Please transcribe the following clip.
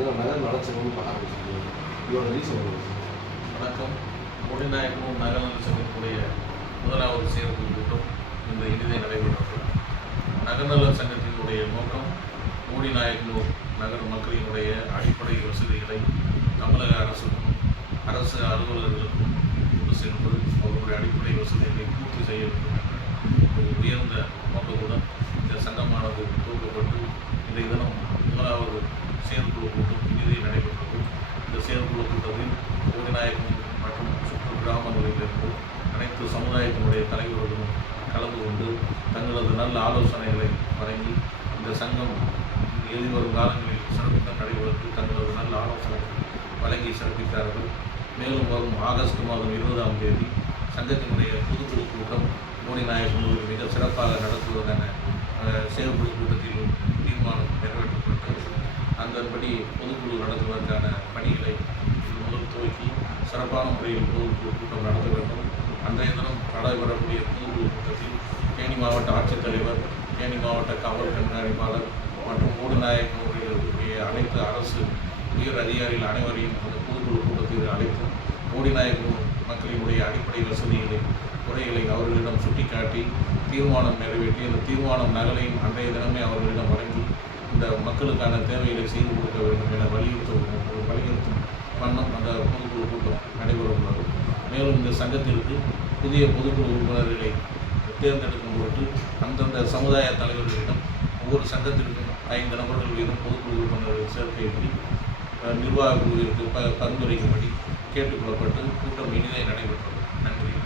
இதில் நகர் நலச்சங்கம்னு பண்ண ஆரம்பிச்சிருக்கீங்க. இதோட ரீசன் வணக்கம். முடிநாயக்கமும் நகர்நல சங்கத்தினுடைய முதலாவது செயற்குழு கூட்டம் இந்த இறுதியை நடைபெற்றது. நகர்நல சங்கத்தினுடைய நோக்கம் மூடிநாயக்கனூர் நகர் மக்களினுடைய அடிப்படை வசதிகளை தமிழக அரசுக்கும் அரசு அலுவலர்களுக்கும் கொண்டு சென்று அவர்களுடைய அடிப்படை வசதிகளை பூர்த்தி செய்ய வேண்டும் என்ற உயர்ந்த நோக்கத்துடன் இந்த சங்கமானது துவக்கப்பட்டு இன்றைய தினம் முதலாவது செயற்குழு கூட்டம் இறுதி நடைபெற்றது. இந்த செயற்குழு கூட்டத்தில் கோடிநாயகம் மற்றும் சுற்று கிராமங்களிலிருந்து அனைத்து சமுதாயத்தினுடைய தலைவர்களும் கலந்து கொண்டு தங்களது நல்ல ஆலோசனைகளை வழங்கி இந்த சங்கம் எதிர்வரும் காலங்களில் சிறப்பித்த நடைபெறுவதற்கு தங்களது நல்ல ஆலோசனை வழங்கி சிறப்பித்தார்கள். மேலும் வரும் ஆகஸ்ட் மாதம் இருபதாம் தேதி சங்கத்தினுடைய பொதுக்குழு கூட்டம் மோடி நாயக்கனூரில் மிக சிறப்பாக நடத்துவதென செயற்குழு கூட்டத்திலும் அதன்படி பொதுக்குழு நடத்துவதற்கான பணிகளை முதல் துவக்கி சிறப்பான முறையில் பொதுக்குழு கூட்டம் நடத்த வேண்டும். அன்றைய தினம் நடைபெறக்கூடிய பொதுக்குழு கூட்டத்தில் தேனி மாவட்ட ஆட்சித்தலைவர் தேனி மாவட்ட காவல் கண்காணிப்பாளர் மற்றும் மூடுநாயக்கனூரில் இருக்கக்கூடிய அனைத்து அரசு உயர் அதிகாரிகள் அனைவரையும் அந்த பொதுக்குழு கூட்டத்தில் அழைத்து மூடிநாயக்கனூர் மக்களினுடைய அடிப்படை வசதிகளை குறைகளை அவர்களிடம் சுட்டிக்காட்டி தீர்மானம் நிறைவேற்றி அந்த தீர்மானம் நகலையும் அன்றைய தினமே அவர்களிடம் வழங்கி இந்த மக்களுக்கான தேவைகளை செய்து வலியுறுத்தும் வண்ணம் அந்த பொதுக்குழு கூட்டம் நடைபெற உள்ளது மேலும் இந்த சங்கத்திற்கு புதிய பொதுக்குழு உறுப்பினர்களை தேர்ந்தெடுக்கும் பொருட்டு அந்தந்த சமுதாய தலைவர்களிடம் ஒவ்வொரு சங்கத்திற்கும் ஐந்து நபர்கள் வீதம் பொதுக்குழு உறுப்பினர்கள் சேர்க்கையின்றி நிர்வாக குழுவிற்கு ப பரிந்துரைக்கும்படி கேட்டுக்கொள்ளப்பட்டு கூட்டம் இனிதே நடைபெற்றது.